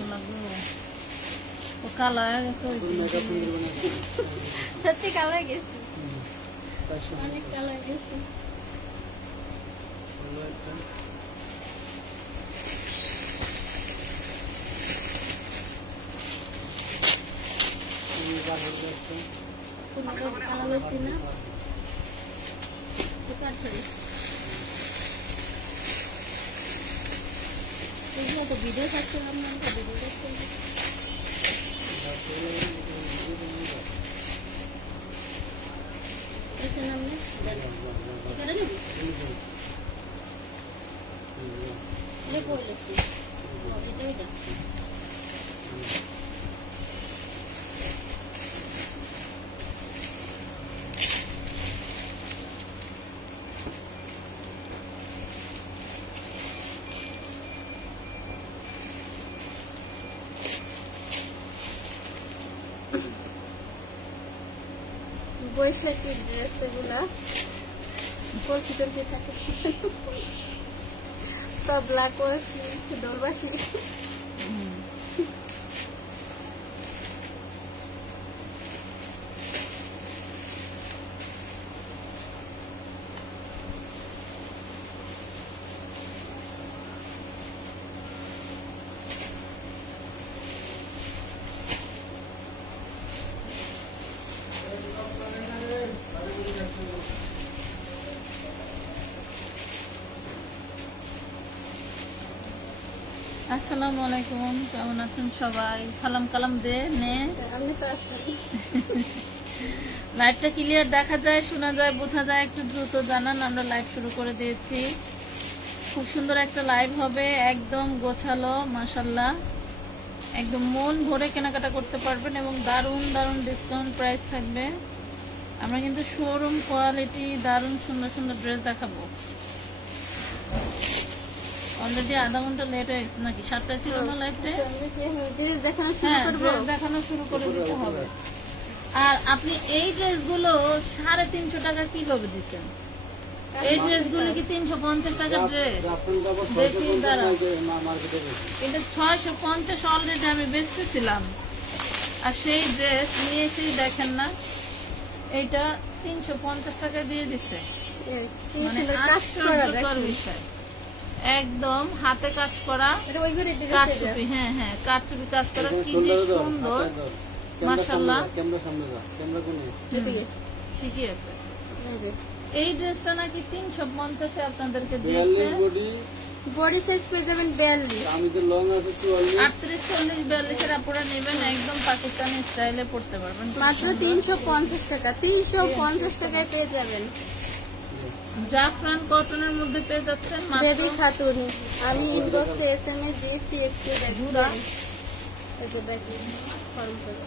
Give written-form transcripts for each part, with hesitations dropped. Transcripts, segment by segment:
আল্লাহ গো, ও কালো হয়ে গেছে। সত্যি কালো হয়ে গেছে, অনেক কালো হয়ে গেছে। কালো হয়েছি না তো ভিডিও থাকছিলাম না, ভিডিও দেখছিলাম। বৈশাখী ড্রেস এগুলা কলসি টলসি থাকে, তবলা কলসি ডোরবাসি। আসসালামু আলাইকুম, কেমন আছেন সবাই? সালাম কালাম দে নে। লাইভটা ক্লিয়ার দেখা যায়, শোনা যায়, বোঝা যায়? একটু দ্রুত জানান। আমরা লাইভ শুরু করে দিয়েছি। খুব সুন্দর একটা লাইভ হবে, একদম গোছালো, মাশাল্লাহ, একদম মন ভরে কেনাকাটা করতে পারবেন এবং দারুণ দারুণ ডিসকাউন্ট প্রাইস থাকবে। আমরা কিন্তু শোরুম কোয়ালিটি দারুণ সুন্দর সুন্দর ড্রেস দেখাবো। অলরেডি আধা ঘন্টা লেট হয়ে গেছে নাকি? 7টায় ছিল না লাইভটা? হ্যাঁ, ড্রেস দেখানো শুরু করে দিতে হবে। আর আপনি এই ড্রেসগুলো 350 টাকা কিভাবে দিচ্ছেন? এই ড্রেসগুলো কি 350 টাকার ড্রেস? দেখি দাঁড়ান, এটা 650 অলরেডি আমি বেচতেছিলাম। আর সেই ড্রেস নিয়ে এসেই দেখেন না, এইটা 350 টাকা দিয়ে দিচ্ছে। মানে আশ্চর্যকর বিষয়, একদম হাতে কাজ করা কারচুপি। হ্যাঁ হ্যাঁ, কারচুপি কাজ করা, কি যে সুন্দর, মাশাআল্লাহ। ঠিকই আছে। এই ড্রেসটা নাকি 350-এ আপনাদেরকে দিয়েছে। বডি সাইজ পেয়ে যাবেন 42, আমি তো লং আছে 38, 40, 42-এর আপুরা নেবেন, একদম পাকিস্তানি স্টাইলে পড়তে পারবেন। মাত্র 350 টাকা, 350 টাকায় পেয়ে যাবেন। জাফরান কটনের মধ্যে পেয়ে যাচ্ছেন বেবি খাতুন। আমি ইনবক্সে এসএমএস দিয়েছি, একটু দেখুন। এই যে বেবি ফর্ম করে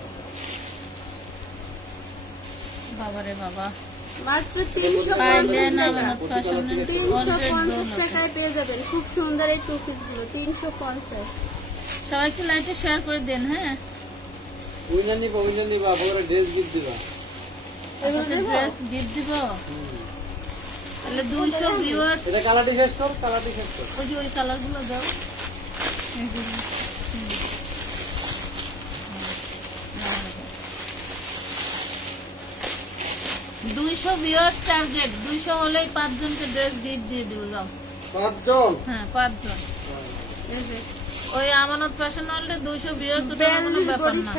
বাবারে বাবা, মাত্র 350 টাকা টাকায় পেয়ে যাবেন। খুব সুন্দর এই টু পিস গুলো 350। সবাইকে লাইটে শেয়ার করে দেন। হ্যাঁ, ড্রেস গিফট দিবা। ড্রেস গিফট দিব। তাহলে 200 ভিউয়ার্স। এটা কালারটি শেষ কর, কালারটি শেষ কর। ওই যে ওই কালারগুলো দাও। 200 ভিউয়ার্স টার্গেট, 200 হলেই 5 জনকে ড্রেস গিফট দিয়ে দিব। যাও 5 জন? হ্যাঁ, 5 জন। ওই আমানত ফ্যাশন হলে 200 ভিউয়ার্স, ওটা কোনো ব্যাপার না।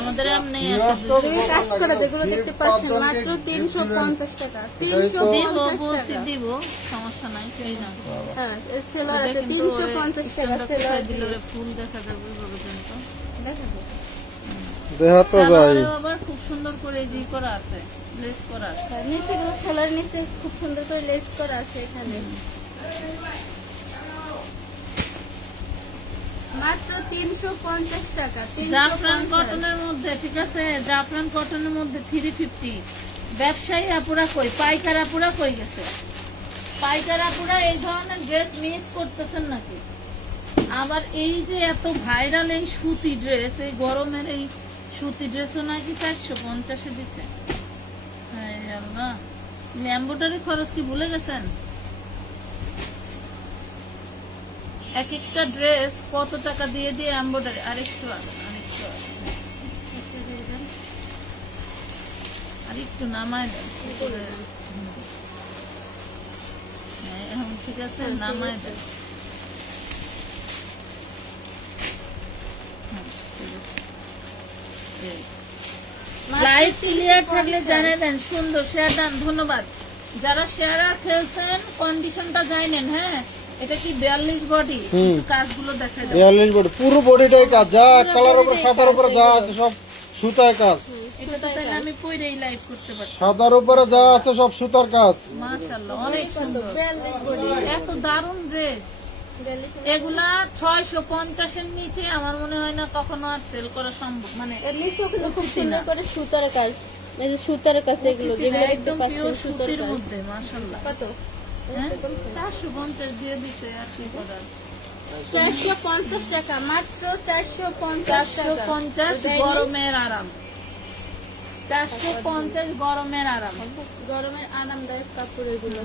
আমাদের এমনি আছে 200 কাজ করে যেগুলো দেখতে পাচ্ছেন, মাত্র 350 টাকা। 350 বলছি দিব, সমস্যা নাই, সেই না। হ্যাঁ, সেলার আছে 350 টাকা। সেলার দিলে ফুল দেখা যাবে এইভাবে কিন্তু। দেখাবো। দেখা তো যাই। আবার খুব সুন্দর করে ই করা আছে, লেস করা আছে। নিচে গুলো সেলার নিচে খুব সুন্দর করে লেস করা আছে এখানে। মাত্র 350 টাকা। জাফরান কটনের মধ্যে, ঠিক আছে, জাফরান কটনের মধ্যে 350। ব্যবসায়ী আপুরা কই, পাইকার আপুরা কই গেছে? পাইকার আপুরা এই ধরনের ড্রেস মিস করতেছেন নাকি? আবার এই যে এত ভাইরাল এই সুতি ড্রেস, এই গরমের এই সুতি ড্রেসও নাকি 450-এ দিছে। হ্যাঁ আল্লাহ, এম্ব্রয়ডারি খরচ কি ভুলে গেছেন? এক একটা ড্রেস কত টাকা দিয়ে দিয়ে এমব্রয়ডারি। আরেকটু আরেকটু নামায় দেন উপরে। হ্যাঁ, এখন ঠিক আছে, নামায় দেন। লাইট ক্লিয়ার থাকলে জানিয়ে দেন। সুন্দর শেয়ার দেন, ধন্যবাদ। যারা শেয়ার খেলছেন কন্ডিশনটা জানেন। হ্যাঁ, এটা কি 42 বডি? কাজগুলো দেখা যায় 42 বডি, পুরো বডিটাই কাজ, যা কালার উপরে সাদার উপরে যা আছে সব সুতার কাজ। এটা তো তাহলে আমি পরেই লাইভ করতে পারি। সাদার উপরে যা আছে সব সুতার কাজ। মাশাআল্লাহ, অনেক সুন্দর, 42 বডি, এত দারুণ ড্রেস। এগুলা 650 এর নিচে আমার মনে হয় না কখনো আর সেল করা সম্ভব। মানে এর নিচেও কিন্তু খুব সুন্দর করে সুতার কাজ, এই যে সুতার কাজ এগুলো যেগুলো দেখতে একদম পাচ্ছেন পিওর সুতার সুতির কাজ। মধ্যে মাশাআল্লাহ। কত? হ্যাঁ, 450 দিয়ে দিতে আর কি করার। 450 টাকা, মাত্র 450 টাকা। 450 গরমের আরাম, 450 গরমের আরাম। গরমের আরামদায়ক কাপড় এগুলো।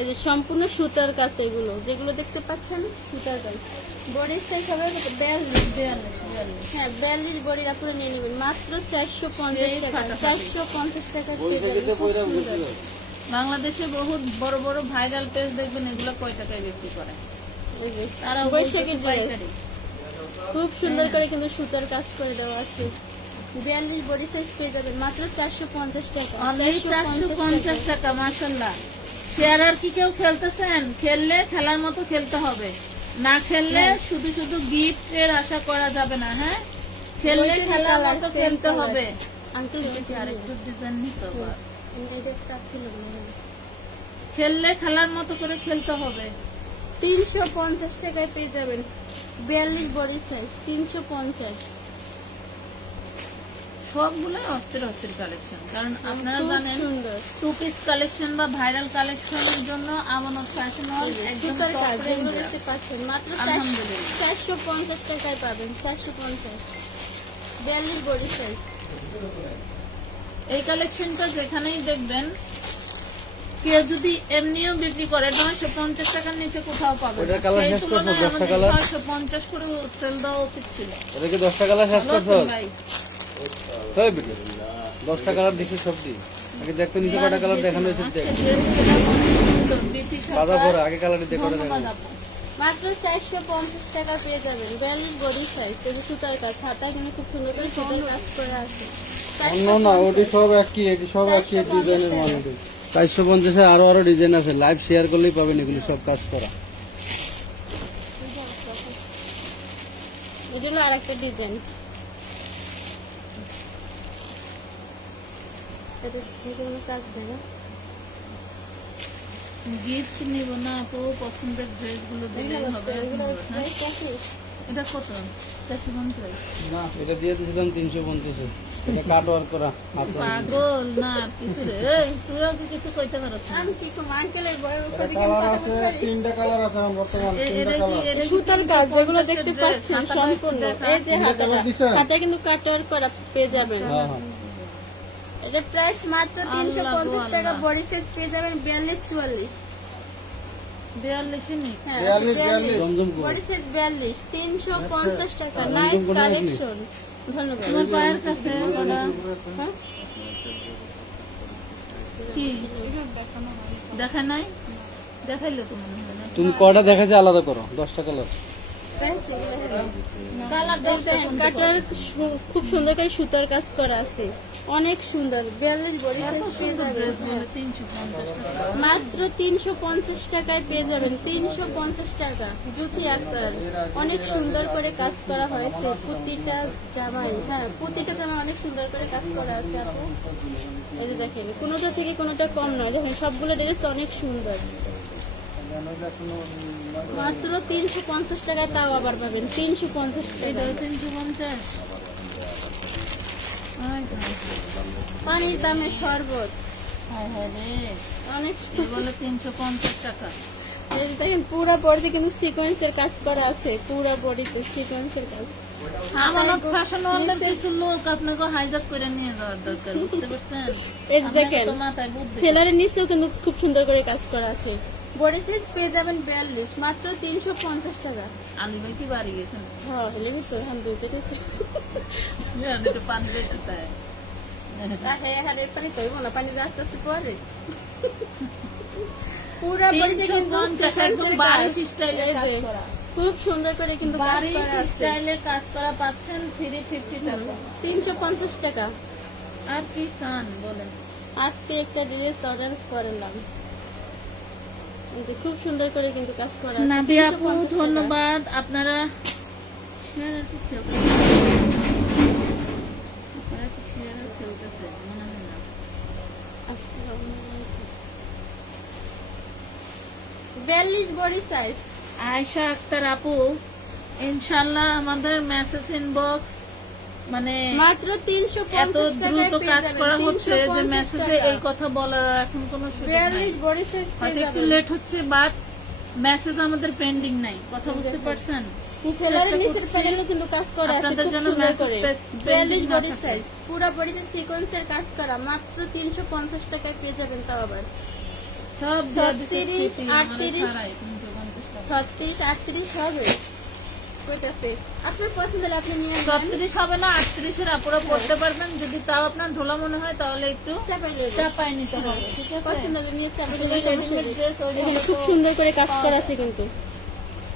এই যে সম্পূর্ণ সুতার কাজ এগুলো, যেগুলো দেখতে পাচ্ছেন সুতার কাজ। বডির সাইজ হবে 42। হ্যাঁ, 42 বডির আপনারা নিয়ে নেবেন মাত্র 450 টাকা। 450 টাকা পেয়ে যাবেন। খুব সুন্দর। বাংলাদেশে বহুত বড় বড় ভাইরাল পেজ দেখবেন, এগুলো কয় টাকায় বিক্রি করে। এই যে তারা বৈশাখী ড্রেস পাইকারি। খুব সুন্দর করে কিন্তু সুতার কাজ করে দেওয়া আছে। 42 বডি সাইজ পেয়ে যাবেন মাত্র 450 টাকা। অনলি 450 টাকা। মাশাআল্লাহ। শেয়ার আর কি কেউ খেলতেছেন? খেললে খেলার মতো খেলতে হবে, না খেললে শুধু শুধু গিফটের আশা করা যাবে না। হ্যাঁ, খেললে খেলার মতো খেলতে হবে। আঙ্কেল আরেকটু ডিজাইন নিতে হবে। এটা একটা ছিল না। খেললে খেলার মতো করে খেলতে হবে। 350 টাকায় পেয়ে যাবেন 42 বডি সাইজ, 350। সবগুলোই অস্থির অস্থির কালেকশন, কারণ আপনারা খুব জানেন সুন্দর টু পিস কালেকশন বা ভাইরাল কালেকশনের জন্য আমানত ফ্যাশন হল একদম সুতার কাজ টপ যেগুলো রেঞ্জে। দেখতে পাচ্ছেন মাত্র আলহামদুলিল্লাহ। 450 টাকায় পাবেন। 450 42 বডি সাইজ। এই কালেকশনটা যেখানেই দেখবেন, কেউ যদি এমনিও বিক্রি করে 950 টাকার নিচে কোথাও পাবে না। ওটার কালার সেই শেষ করছো? তুলনায় 10টা আমাদের কালার? 650 করে সেল দেওয়া উচিত ছিল। এটা কি 10টা কালার শেষ করছো? লসন ভাই, তাই বেটা 10টা কালার দিছে সব দি। আগে দেখতে নিচে কয়টা কালার দেখানো হয়েছে আজকে দেখ। ড্রেসগুলো অনেক সুন্দর, বিথি বাধা সরকার, পরে আগে কালারই দেখো ধন্যবাদ আপু। মাত্র 450 টাকা পেয়ে যাবেন 42 বডি সাইজ। এই যে সুতার কাজ, হাতা কিন্তু খুব সুন্দর করে সুতার কাজ করে আছে। অন্য না, ওটি সব একই, এটি সব একই ডিজাইনের মাল। 450 এ আরো ডিজাইন আছে, লাইভ শেয়ার করলেই পাবেন এগুলো সব কাজ করা। এটা হলো আরেকটা ডিজাইন। এটা কোনো কাজ দেয় না। গিফট নিব না আপু, পছন্দের ড্রেস গুলো দিলেই হবে। হ্যাঁ? এটা কত? 450? না, এটা দিয়ে দিয়েছিলাম 350 এ। এটা কাট ওয়ার্ক করা হাতে। পাগল না কিছু রে, এই, তুইও কি কিছু কইতে পারছ না? আমি কি কম আঙ্কেলের বড় এটা কালার আছে, 3টা কালার আছে আমার বর্তমানে, 3টা এটা কি কালার। এটা কি সুতার কাজ যেগুলো 350 দেখতে ড্রেস? পাচ্ছেন হাতাটা সম্পূর্ণ। দেখা। এই যে হাতাটা, হাতে কিন্তু কাটওয়ার্ক করা পেয়ে যাবেন। হ্যাঁ হ্যাঁ। এটা প্রাইস মাত্র 350 টাকা। আল্লাহ। বডি সাইজ পেয়ে যাবেন 42-44। 42 নি? হ্যাঁ 42 জমজম করে। বডি সাইজ 42, 350 টাকা। জমজম নাইস করে নাকি? কালেকশন। ধন্যবাদ। তোমার পায়ের কাছে ওটা হ্যাঁ? কি দেখা নাই? দেখাইলে তো মনে হয় না। তুমি কয়টা দেখাচ্ছে আলাদা করো, 10টা কালার। কালার দেখতে কাটওয়ার্ক খুব সুন্দর করে সুতার কাজ করা আছে, অনেক সুন্দর। 42 বডি সাইজ পেয়ে যাবেন। ড্রেস বলে 350 টাকা। মাত্র 350 টাকায় পেয়ে যাবেন। 350 টাকা। জুথি আক্তার, অনেক সুন্দর করে কাজ করা হয়েছে প্রতিটা জামাই। হ্যাঁ, প্রতিটা জামা অনেক সুন্দর করে কাজ করা আছে আপু। এই যে দেখেন, কোনোটা থেকে কোনোটা কম নয়। দেখেন সবগুলো ড্রেস অনেক সুন্দর। মাত্র 350 টাকায়, তাও আবার পাবেন 350 টাকা। এটা 350। পানির দামে শরবত, হায় হায় রে, অনেক এ বলে 350 টাকা। এই যে দেখেন পুরো বডিতে কিন্তু সিকোয়েন্সের কাজ করা আছে, পুরো বডিতে সিকোয়েন্সের কাজ। আমানত ফ্যাশন ওয়ার্ল্ডের কিছু লোক আপনাকে হাইজ্যাক করে নিয়ে যাওয়ার দরকার, বুঝতে পারছেন? এই যে দেখেন আপনার তো মাথায় বুদ্ধি। সেলারের নিচেও কিন্তু খুব সুন্দর করে কাজ করা আছে। বডি সাইজ পেয়ে যাবেন 42, মাত্র 350 টাকা। আলী ভাই কি বাড়ি গেছেন? হ্যাঁ হেলে তো এখন দুইটা আমি তো পান পেয়েছি তাই। হ্যাঁ হাড়ের পানি কইব না, পানি আস্তে আস্তে পরে পুরা বডিতে কিন্তু 350 একদম sequence-এর বারিশ কাজ। স্টাইলে এই কাজ যে, করা। খুব সুন্দর করে কিন্তু কাজ বারিশ করা আছে। স্টাইলে কাজ করা পাচ্ছেন 350 টাকা। 350 টাকা। আর কি চান বলেন? আজকে একটা ড্রেস অর্ডার করলাম, এই যে খুব সুন্দর করে কিন্তু কাজ করা আছে। নাবি আপু 350 টাকা। ধন্যবাদ। আপনারা শেয়ার আর কি খেলতেছে, আপনারা কি শেয়ার আর খেলতেছে মনে হয় না। আসসালামু আলাইকুম। 42 বডি সাইজ। আয়েশা আক্তার আপু, ইনশাল্লাহ আমাদের মেসেজ ইনবক্স মানে মাত্র এত 350 টাকায় দ্রুত পেয়ে কাজ যাবেন। করা হচ্ছে যে 350 মেসেজে টাকা। এই কথা বলার আর এখন কোনো সুযোগ নাই। 42 বডি সাইজ হয়তো পেয়ে একটু যাবেন। লেট হচ্ছে বাট মেসেজ আমাদের পেন্ডিং নাই, কথা বুঝতে পারছেন? সেলারের চেষ্টা নিচের করছি প্যানেলও কিন্তু কাজ করা আছে আপনাদের খুব জন্য সুন্দর message করে। pending 42 না বডি থাকে। সাইজ, পুরো বডিতে সিকোয়েন্সের কাজ করা, মাত্র 350 টাকায় পেয়ে যাবেন। তাও আবার সব 36, 38, 38 36, 38 হবে। কইতাছে আপনার পছন্দ হলে আপনি নিয়ে নেবেন। 36 হবে না 38 এর আপুরা পড়তে পারবেন। যদি তাও আপনার ঢোলা মনে হয় তাহলে একটু চাপাই নেবেন। চাপাই নিতে হবে, ঠিক আছে? পছন্দ হলে নিয়ে চাপাই আসলে নেবেন। রেডিমেড ড্রেস এখানে খুব সুন্দর করে কাজ করা আছে কিন্তু।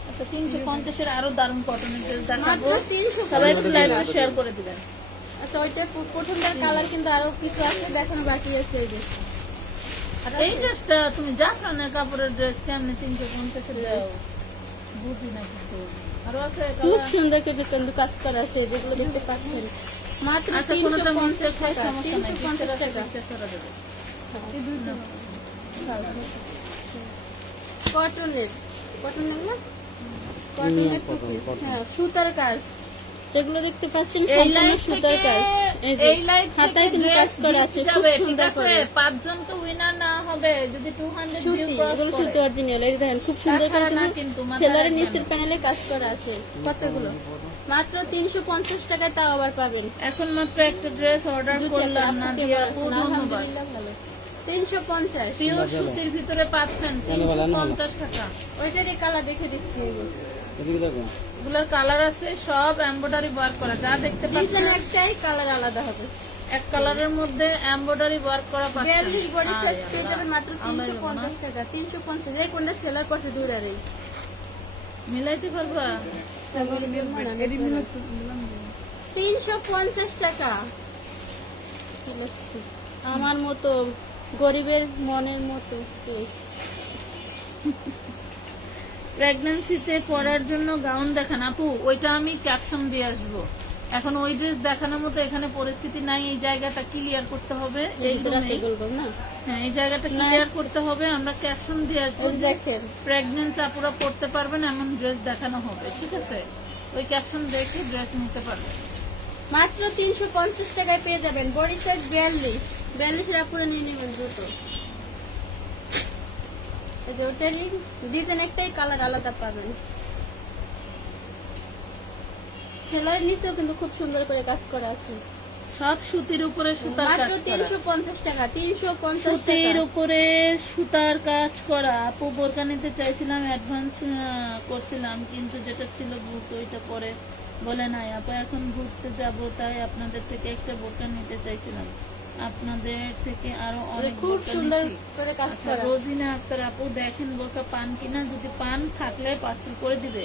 আচ্ছা 350 এর আরো দারুণ কটনের ড্রেস দেখাবো, মাত্র 350 সবাই একটু লাইভে টাকা। শেয়ার করে দিবেন। আচ্ছা ওইটা প্রথমটার কালার কিন্তু আরো কিছু আছে, দেখানো বাকি আছে। এই যে আর এই ড্রেসটা তুমি জাফরানের কাপড়ের ড্রেস কেমনে 350 এর দাও বুঝি না কিন্তু। আরো আছে খুব কালার। সুন্দর করে কিন্তু কাজ করা আছে, যেগুলো দেখতে পাচ্ছেন। মাত্র আচ্ছা কোনটা 350 মিস্টেক হয় টাকা। সমস্যা নাই, 350 টাকা। কটনের, কটনের না, কটনের টু পিস। হ্যাঁ সুতার কাজ, যেগুলো দেখতে পাচ্ছেন এই সম্পূর্ণ লাইভ সুতার কাজ। এই যে এই লাইভ হাতায় কিন্তু কাজ করা আছে খুব যাবে, ঠিক সুন্দর আছে? করে। 5 জন তো উইনার না হবে যদি 200 সুতি, ভিউ ক্রস এগুলো করে। সুতি অরিজিনাল। এই যে দেখেন খুব সুন্দর করে তাছাড়া না কিন্তু কিন্তু মাথায় সেলারের রাখবেন। নিচের প্যানেলে কাজ করা আছে। কতগুলো? মাত্র 350 টাকায়, তাও আবার পাবেন। এখন মাত্র একটা ড্রেস অর্ডার জুতি করলাম একটা না আপুকে দিয়া বলেছেন, ধন্যবাদ। আলহামদুলিল্লাহ ভালো। 350। পিওর সুতির ভিতরে পাচ্ছেন 350 টাকা। ওইটারই কালার দেখে দিচ্ছি। এদিকে দেখো। এগুলোর কালার আছে, সব এমব্রয়ডারি ওয়ার্ক করা, যা দেখতে পাচ্ছেন ডিজাইন একটাই, কালার আলাদা হবে। এক কালারের মধ্যে এমব্রয়ডারি ওয়ার্ক করা পাচ্ছেন। 42 বডি সাইজ আরে পেয়ে আল্লাহ, যাবেন মাত্র আমার 350 টাকা। 350 এই কোনটা সেলার করছে দূরেরই। মিলাইতে পারবা? 350 টাকা। কি লাগছে? আমার মতো গরিবের মনের মতো ড্রেস। প্রেগন্যান্সিতে পরার জন্য গাউন দেখান আপু, ওইটা আমি ক্যাপশন দিয়ে আসবো। এখন ওই ড্রেস দেখানোর মতো এখানে পরিস্থিতি নাই, এই জায়গাটা ক্লিয়ার করতে হবে। এই এই রাস্তা গোলগোল না, হ্যাঁ এই জায়গাটা ক্লিয়ার করতে হবে, আমরা ক্যাপশন দিয়ে আসবো। এই দেখেন প্রেগনেন্ট আপুরা পড়তে পারবেন এমন ড্রেস দেখানো হবে, ঠিক আছে? ওই ক্যাপশন দেখে ড্রেস নিতে পারবেন। মাত্র 350 টাকায় পেয়ে যাবেন। বডি সাইজ 42 এর আপুরা নিয়ে নেবেন দ্রুত। এই যে ওটারই ডিজাইন একটাই, কালার আলাদা পাবেন। সেলার নিচেও কিন্তু খুব সুন্দর করে কাজ করা আছে। সব সুতির উপরে সুতার মাত্র কাজ করা, 350 টাকা। 350 সুতির টাকা। উপরে সুতার কাজ করা। আপু বোরকা নিতে চাইছিলাম, অ্যাডভান্স করছিলাম, কিন্তু যেটা ছিল বুঝ ওইটা পরে বলে নাই। আপু এখন ঘুরতে যাব, তাই আপনাদের থেকে একটা বোরকা নিতে চাইছিলাম, আপনাদের থেকে আরো অনেক খুব বোরকা সুন্দর নিছি। করে কাজ আচ্ছা করা। রোজিনা আক্তার আপু দেখেন বোরকা পান কিনা, যদি পান থাকলে পার্সেল করে দিবে।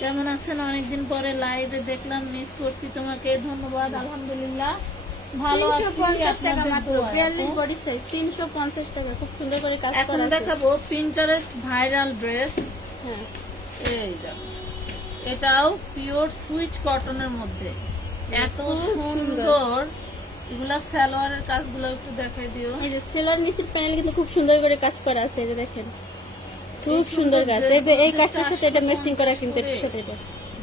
কেমন আছেন? অনেকদিন পরে লাইভে দেখলাম, মিস করছি তোমাকে। ধন্যবাদ, আলহামদুলিল্লাহ ভালো আছি 350 টাকা আপনাদের মাত্র। দোয়ায়। 42 বডি সাইজ 350 টাকা। খুব সুন্দর করে কাজ এখন করা আছে। দেখাবো পিন্টারেস্ট ভাইরাল ড্রেস। হ্যাঁ এই দেখো, এটাও পিওর সুইচ কটনের মধ্যে, এত সুন্দর। এগুলা সালোয়ারের কাজগুলো একটু দেখাই দিও। এই যে সেলার নিচের প্যানেলে কিন্তু খুব সুন্দর করে কাজ করা আছে। এই যে দেখেন খুব সুন্দর কাজ। এই যে এই কাজটার সাথে এটা ম্যাচিং করা কিন্তু এটার সাথে এটা।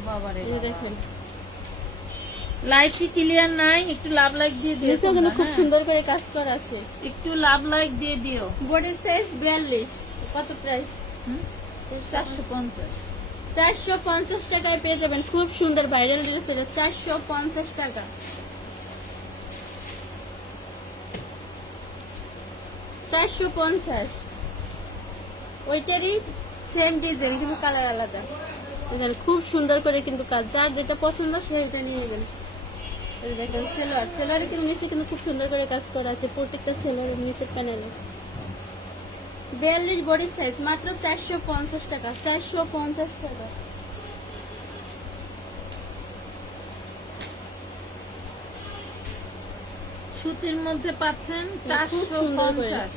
বাবারে এই যে দেখেন লাইট কি ক্লিয়ার নাই? একটু লাভ লাইক দিয়ে দিও নিচেও কিন্তু তোমরা, খুব হ্যাঁ? সুন্দর করে কাজ করা আছে। একটু লাভ লাইক দিয়ে দিও। Body size 42। কত প্রাইস? 450। 450 টাকায় পেয়ে যাবেন। খুব সুন্দর ভাইরাল ড্রেস এটা। 450 টাকা। 450। ওইটারই সেম ডিজাইন কিন্তু কালার আলাদা। দেখেন খুব সুন্দর করে কিন্তু কাজ, যার যেটা পছন্দ সেটা নিয়ে নেবেন। এই দেখেন সেলারে কিন্তু নিচে কিন্তু খুব সুন্দর করে কাজ করা আছে প্রত্যেকটা সেলারের নিচে প্যানেলে। 42 বডি সাইজ, মাত্র 450 টাকা। 450 টাকা। সুতির মধ্যে পাচ্ছেন খুব সুন্দর করে। 450।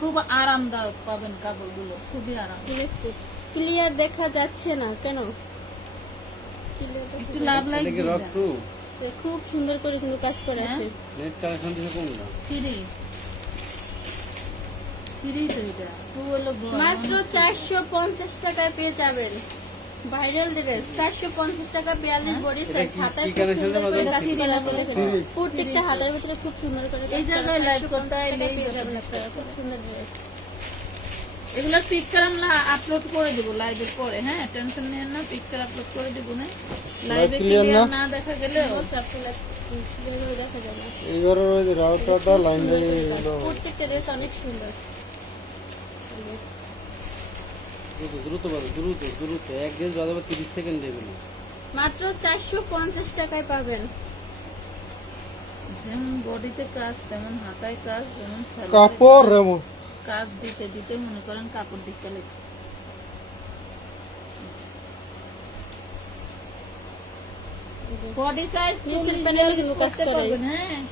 খুব আরামদায়ক পাবেন কাপড়গুলো, খুবই আরাম। ক্লিয়ার দেখা যাচ্ছে না কেন? Clear দেখা একটু লাভ লাইট এটা কি রক টু যাচ্ছে। খুব সুন্দর করে কিন্তু কাজ করা আছে। নেট কালেকশন থেকে কোনটা? ফ্রি তো এটা খুব হলো গরম। মাত্র 450 টাকায় পেয়ে যাবেন ভাইরাল ড্রেস। 450 টাকা 42 বডি এটা সাইজ। কি- হাতায় কি খুব কালেকশন সুন্দর করে বলো? কাজ করা আছে দেখেন। Three. প্রত্যেকটা হাতের ভিতরে খুব সুন্দর করে এই জায়গায় light করতে হয়, টাকায় এই পেয়ে যাবেন জায়গায় আপনারা। খুব সুন্দর ড্রেস। এগুলোর পিকচার আমরা আপলোড করে দেবো লাইভের পরে। হ্যাঁ, টেনশন নিয়েন না, পিকচার আপলোড করে দেবো। না লাইভে clear ক্লিয়ার না? না দেখা গেলেও দেখা যাবে না। এই ঘরের ওই রাউটারটা লাইন দিয়ে গেল। প্রত্যেকটা ড্রেস অনেক সুন্দর। দ্রুত বাজে, দ্রুত দ্রুত এক গেজ বাজাবে 30 সেকেন্ড এগুলো। মাত্র 450 টাকায় পাবেন। যেমন বডিতে কাজ তেমন হাতায় কাজ, যেমন সালোয়ারে কাপড় এমন কাজ দিতে দিতে মনে করেন কাপড় দিতে লেগেছে। বডি সাইজ নিচের প্যানেলে কিন্তু কাজ করা। হ্যাঁ,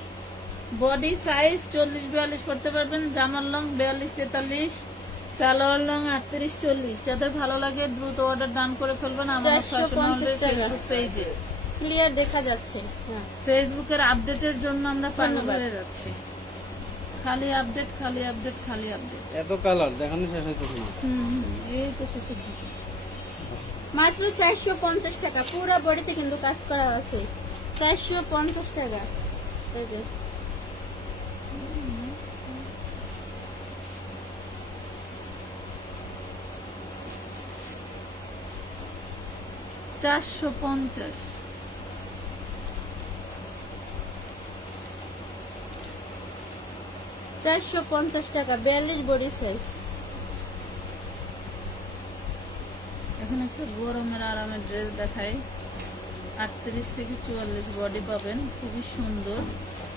বডি সাইজ 40-42 করতে পারবেন। জামার লং 42-43, সালোয়ার লং 38-40। যাদের ভালো লাগে দ্রুত অর্ডার ডান করে ফেলবেন আমাদের 450 টাকা। ফেসবুক পেজে। ক্লিয়ার দেখা যাচ্ছে। হ্যাঁ, ফেসবুকের আপডেটের জন্য আমরা পাগল ধন্যবাদ। হয়ে যাচ্ছি। খালি আপডেট, খালি আপডেট, খালি আপডেট। এত কালার দেখানো শেষ হইতেছে না। এই তো শেষের দিকে। মাত্র 450 টাকা। পুরো বডিতে কিন্তু কাজ করা আছে। 450 টাকা। এই যে $450। 450 টাকা 42 বডি সাইজ। এখন একটা গরমের আরামের ড্রেস দেখাই। 38-44 বডি পাবেন, খুবই সুন্দর।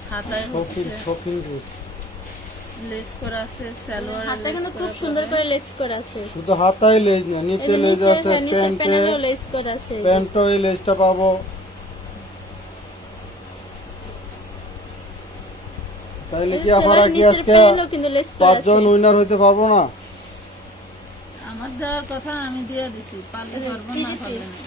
হাতায় হচ্ছে শপিং ড্রেস। লেস করা আছে, সালোয়ার হাতে কিন্তু খুব সুন্দর করে লেস করা আছে। শুধু হাতায় লেজ না, এই নিচে যে লেজ নিচে আছে, নিচের প্যান্টে প্যানেলেও লেস করা আছে। প্যান্টও এই লেজটা পাবো। তাইলে কি এই আপনারা সেলার কি নিচের আজকে প্যানেলেও কিন্তু লেস করা আছে। 5 জন উইনার হইতে পারবো না? আমার দেওয়ার কথা আমি দিয়ে দিছি, পারলে পারবো না পারলে না।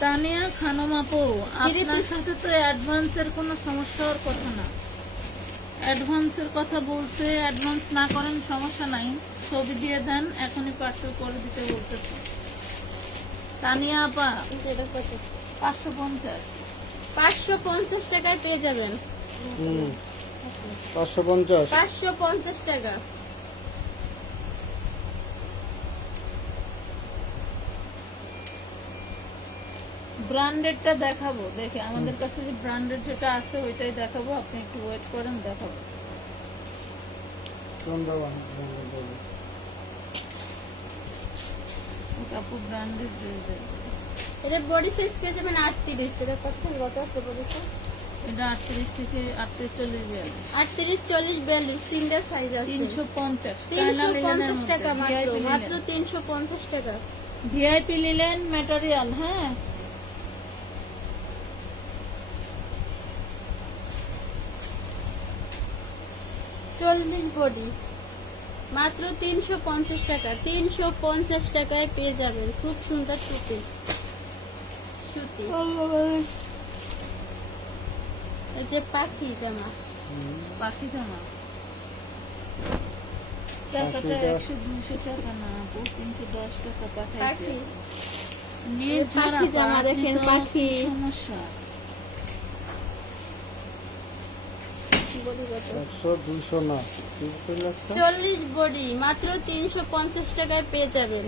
তানিয়া খানম আপু, আপনার সাথে তো অ্যাডভান্সের কোনো সমস্যা হওয়ার কথা না। অ্যাডভান্সের কথা বলছে, অ্যাডভান্স না করেন সমস্যা নাই, ছবি দিয়ে দেন, এখনই পার্সেল করে দিতে বলতেছে। তানিয়া আপা এটা কত? 550। 550 টাকায় পেয়ে যাবেন। 550। 550 টাকা। ব্র্যান্ডেডটা দেখাবো, দেখে আমাদের কাছে যে ব্র্যান্ডেড যেটা আছে ওইটাই দেখাবো। আপনি একটু ওয়েট করেন, দেখাবো। কাপড় ব্র্যান্ডেড ড্রেস দেখবো। এটা বডি সাইজ পেয়ে যাবেন 38। এটা কত আছে বডি সাইজ? এটা 38-40, 38, 40, 42 তিনটা সাইজ আছে। 350। 350 টাকা মাত্র। মাত্র 350 টাকা। VIP linen material. হ্যাঁ, চল্লিশ বডি মাত্র 350 টাকা। 350 টাকায় পেয়ে যাবেন খুব সুন্দর টু পিস সুতি। এই যে পাখি জামা। পাখি জামা টাকাটা পাখিটা- 100-200 টাকা না আপু, 310 টাকা পাঠাইছে। পাখি নেট ছাড়া পাখি জামা পাখি দেখেন, তো পাখি। সমস্যা। বডি কত? 100 200 না, 40 বডি মাত্র 350 টাকায় পেয়ে যাবেন।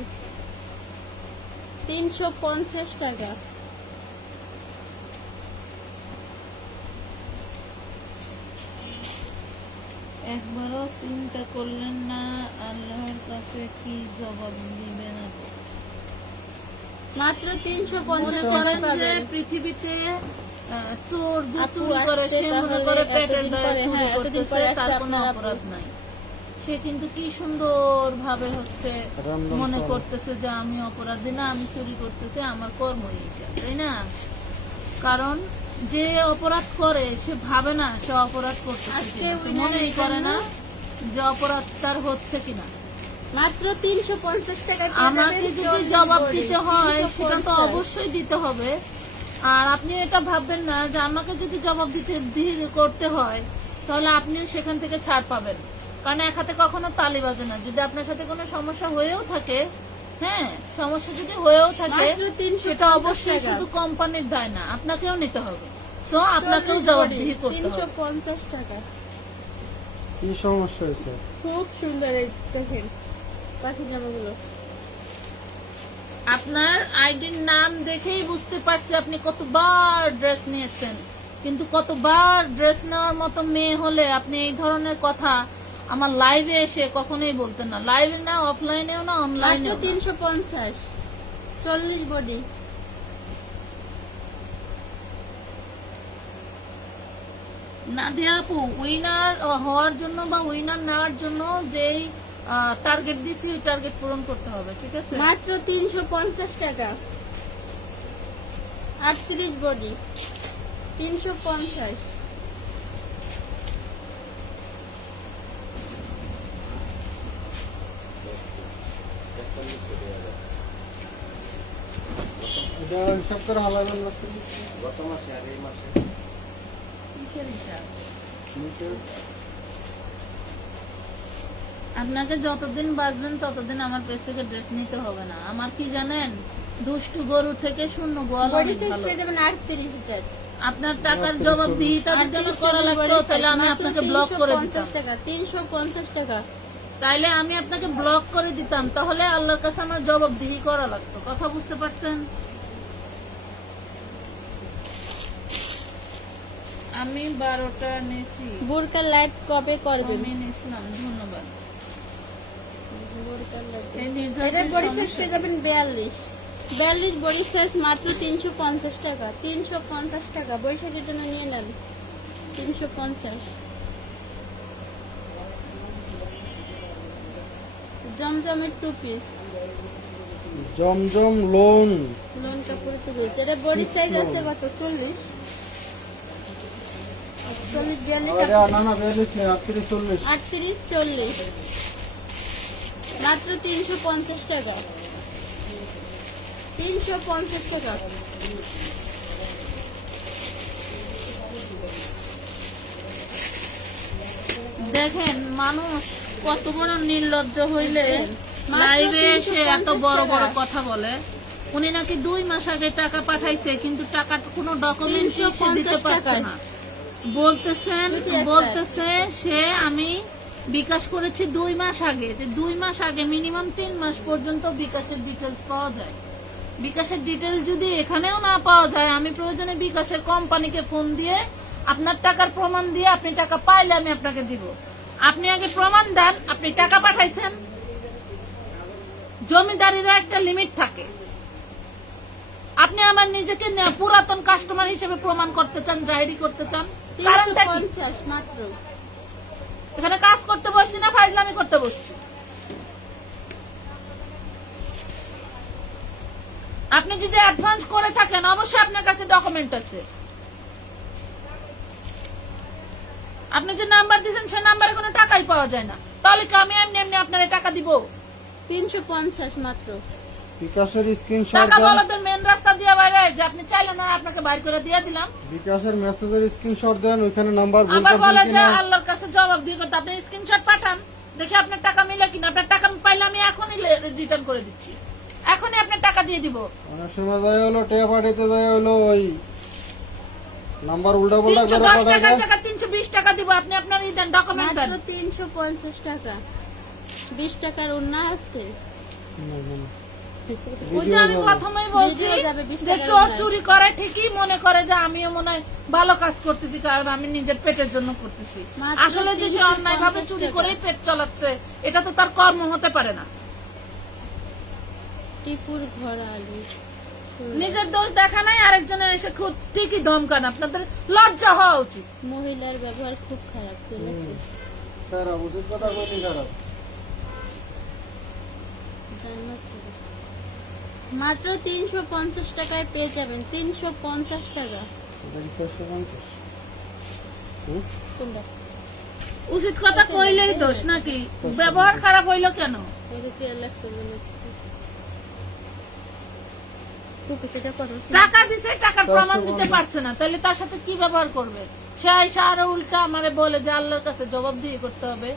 350 টাকা। একবারও চিন্তা করলেন না আল্লাহর কাছে কি জবাব দিবেন আপনি? মাত্র 350 মনে টাকায় করেন যে পাবেন। পৃথিবীতে চোর যে আপু চুরি করে আসছে সে মনে তাহলে করে পেটের এতদিন দায়ে পরে, চুরি হ্যাঁ, এতদিন করতেছে, পরে আসছে তার কোনো আপনার আপু। অপরাধ নাই। সে কিন্তু কি সুন্দর ভাবে হচ্ছে রামদম মনে চলে। করতেছে যে আমি অপরাধী না, আমি চুরি করতেছি, আমার কর্ম এইটা, তাই না? কারণ যে অপরাধ করে সে ভাবে না সে অপরাধ করতেছে আজকে কিনা, সে উনি মনেই করে না জন্য যে অপরাধ তার হচ্ছে কিনা। মাত্র 350 টাকায় পেয়ে আমাকে যাবেন যদি 40 জবাব বডি, দিতে হয় সেটা তো 350 অবশ্যই দিতে হবে। আর আপনি এটা ভাববেন না যে আমাকে যদি জবাব করতে হয় তাহলে আপনিও সেখান থেকে ছাড় পাবেন, কারণ এক হাতে কখনো তালি বাজে না। যদি আপনার সাথে কোনো সমস্যা হয়েও থাকে, হ্যাঁ, সমস্যা যদি হয়েও থাকে মাত্র 350 সেটা অবশ্যই টাকা। শুধু কোম্পানির দায় না, আপনাকেও নিতে হবে। সো 40 আপনাকেও বডি, জবাবদিহি করতে হবে। 350 টাকা। কি সমস্যা হয়েছে? খুব সুন্দর এই দেখেন পাখি জামাগুলো। আপনার আইডির নাম দেখেই বুঝতে পারছি আপনি কতবার ড্রেস নিয়েছেন, কিন্তু কতবার ড্রেস নেওয়ার মতো মেয়ে হলে আপনি এই ধরনের কথা আমার লাইভে এসে কখনোই বলতেন না। লাইভে না, অফলাইনেও না, মাত্র অনলাইনেও না। 350, 40 বডি। নাদিয়া আপু, উইনার হওয়ার জন্য বা উইনার নেওয়ার জন্য যেই টার্গেট দিছি ওই টার্গেট পূরণ করতে হবে, ঠিক আছে? মাত্র 350 টাকা, 38 বডি, 350। এটা হিসাব করে হালাবেন না? কিসের হিসাব? নিচে আপনাকে যতদিন বাঁচবেন ততদিন আমার পেজ থেকে ড্রেস নিতে হবে না। আমার কি জানেন, দুষ্টু গরু থেকে শূন্য গোয়াল বডি অনেক সাইজ ভালো। পেয়ে যাবেন 38 টাকা। আপনার টাকার জবাবদিহিতা যদি আমার করা লাগতো তাহলে আমি আপনাকে ব্লক করে দিতাম। 350 টাকা, 350 টাকা। তাইলে আমি আপনাকে ব্লক করে দিতাম, তাহলে আল্লাহর কাছে আমার জবাবদিহি করা লাগতো। কথা বুঝতে পারছেন? আমি 12টা নিয়েছি। বোরকা লাইভ কবে করবেন? আমিন ইসলাম, ধন্যবাদ। বোরকা লাইভ। এই এটার বডি সাইজ নির্ধারিত পেয়ে যাবেন 42 বডি সাইজ মাত্র 350 টাকা, 350 টাকা। বৈশাখের জন্য নিয়ে নেন 350। জমজমের 2 পিস, জমজম লোন লোন কাপড় 2 পিস। এটা বডি সাইজ আছে কত? 40, 42, আরে না না 42 নেই 38 40 38, 40। মাত্র 350 টাকা, 350 টাকা। দেখেন মানুষ কত বড় নির্লজ্জ হইলে মাত্র লাইভে এসে এত 350 বড় বড় টাকা। কথা বলে। উনি নাকি 2 মাস আগে টাকা পাঠাইছে, কিন্তু টাকার কোনো ডকুমেন্ট দিতে 350 পারছে টাকায়। না। বলতেছে সে আমি বিকাশ করেছি 2 মাস আগে। 2 মাস আগে মিনিমাম 3 মাস পর্যন্ত বিকাশের ডিটেলস পাওয়া যায়। বিকাশের ডিটেলস যদি এখানেও না পাওয়া যায়, আমি প্রয়োজনে বিকাশের কোম্পানিকে ফোন দিয়ে আপনার টাকার প্রমাণ দিয়ে আপনি টাকা পাইলে আমি আপনাকে দিব। আপনি আগে প্রমাণ দেন আপনি টাকা পাঠাইছেন। জমিদারিরও একটা লিমিট থাকে। আপনি আমার নিজেকে পুরাতন কাস্টমার হিসেবে প্রমাণ করতে চান, জাহিরি করতে চান, কারণটা কি? 350 মাত্র। এখানে কাজ করতে বসছি না ফাইজলামি করতে বসছি? আপনি যদি অ্যাডভান্স করে থাকেন অবশ্যই আপনার কাছে ডকুমেন্ট আছে। আপনি যে নাম্বার দিয়েছেন সে নাম্বারে কোনো টাকাই পাওয়া যায় না, তাহলে কি আমি এমনি এমনি আপনার টাকা দিব? 350 মাত্র। বিকাশের স্ক্রিনশট টাকা দেন, বলা তো মেন রাস্তা দিয়ে বাইরে, যে আপনি চাইলেন না আপনাকে বাইর করে দিয়ে দিলাম। বিকাশের মেসেজের স্ক্রিনশট দেন, ওইখানে নাম্বার ভুল আবার বলে করছেন যে কিনা। আল্লাহর কাছে জবাব দিয়ে করতে আপনি স্ক্রিনশট পাঠান, দেখি আপনার টাকা মিলে কিনা। আপনার টাকা পাইলে আমি এখনই রিটার্ন করে দিচ্ছি, এখনই আপনার টাকা দিয়ে দিব। অনেক সময় যায় হলো টেয়া পাঠাইতে যায় হলো ওই নাম্বার উল্টা পাল্টা করে 310 পাঠায় টাকার দেয়। জায়গা 320 টাকা দিব। আপনি আপনার রিটার্ন ডকুমেন্ট মাত্র দেন। 350 টাকা। 20 টাকার ওন্না আছে। না, না, না। ওই যে আমি প্রথমেই বলছি ভিডিও যাবে 20 যে টাকার চোর নয়। চুরি করে ঠিকই মনে করে যে আমিও মনে হয় ভালো কাজ করতেছি, কারণ আমি নিজের পেটের জন্য করতেছি। মাত্র আসলে যে সে 350 অন্যায় ভাবে চুরি টাকা। করেই পেট চালাচ্ছে, এটা তো তার কর্ম হতে পারে না। টিপুর ঘর আলী নিজের দোষ দেখা নাই, আরেকজনের এসে খুব ঠিকই ধমকান। আপনাদের লজ্জা হওয়া উচিত। মহিলার ব্যবহার খুব খারাপ চলেছে খারাপ, উচিত কথা কইনি খারাপ। জান্নাত থেকে। মাত্র 350 টাকায় পেয়ে যাবেন, 350 টাকা। এটা কি 650? হুম? কোনটা? উচিত কথা কইলেই দোষ নাকি? ব্যবহার খারাপ হইলো কেন? ওদের কি লাগছে মনে হচ্ছে? খুব সেটা কত? টাকা দিছে, টাকার প্রমাণ দিতে পারছে না, তাহলে তার সাথে কি ব্যবহার করবে? সে আইসা আরো উল্টা আমারে বলে যে আল্লাহর কাছে জবাব দিয়ে করতে হবে।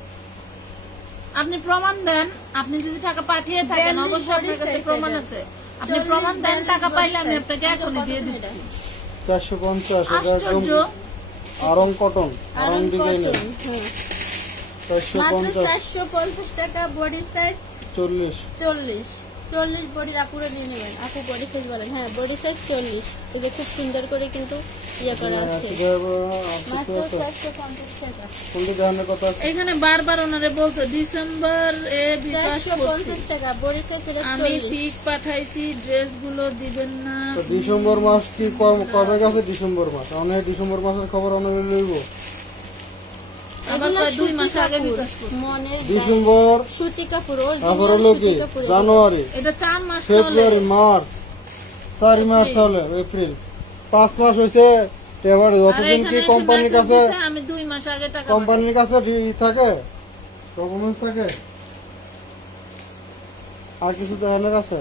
আপনি প্রমাণ দেন। আপনি যদি টাকা পাঠিয়ে থাকেন, 42 অবশ্যই আপনার কাছে size প্রমাণ এটা। আছে। আপনি 40, প্রমাণ দেন, 42 টাকা পাইলে আমি size। আপনাকে এখনই দিয়ে দিচ্ছি। 450, এটা একদম আশ্চর্য। আরং কটন, আরং আরং ডিজাইনের। কটন, হ্যাঁ। মাত্র 450, 450 টাকা, বডি সাইজ 40। 40 বডির আপুরা নিয়ে নেবেন। আপু বডি সাইজ বলেন। হ্যাঁ, বডি সাইজ 40। এই যে খুব সুন্দর করে কিন্তু ইয়ে করা আছে। মাত্র 450 টাকা। কোনটা জানার কথা আছে? এখানে বারবার ওনারে বলতো ডিসেম্বর এ বিকাশ করছি। 450 টাকা, বডি সাইজ এটা আমি 40। পিক পাঠাইছি, ড্রেস গুলো দিবেন না। তো ডিসেম্বর মাস কি কবে গেছে? ডিসেম্বর মাস, অনেক ডিসেম্বর মাসের খবর অনেক লইব। আবার এগুলো কয় 2 সুতি মাস আগে কাপড়, বিকাশ করছি। মনের ডিসেম্বর, সুতি কাপড়, তারপর original হলো কি সুতি কাপড়। জানুয়ারি, এটা 4 মাস ফেব্রুয়ারি, মার্চ, 4 মাস হলে এপ্রিল, 5 মাস হয়েছে। এবার যতদিন কি কোম্পানির কাছে, আমি 2 মাস আগে টাকা কোম্পানির কাছে থাকে, ডকুমেন্টস থাকে, আর কিছু দেওয়ার আছে?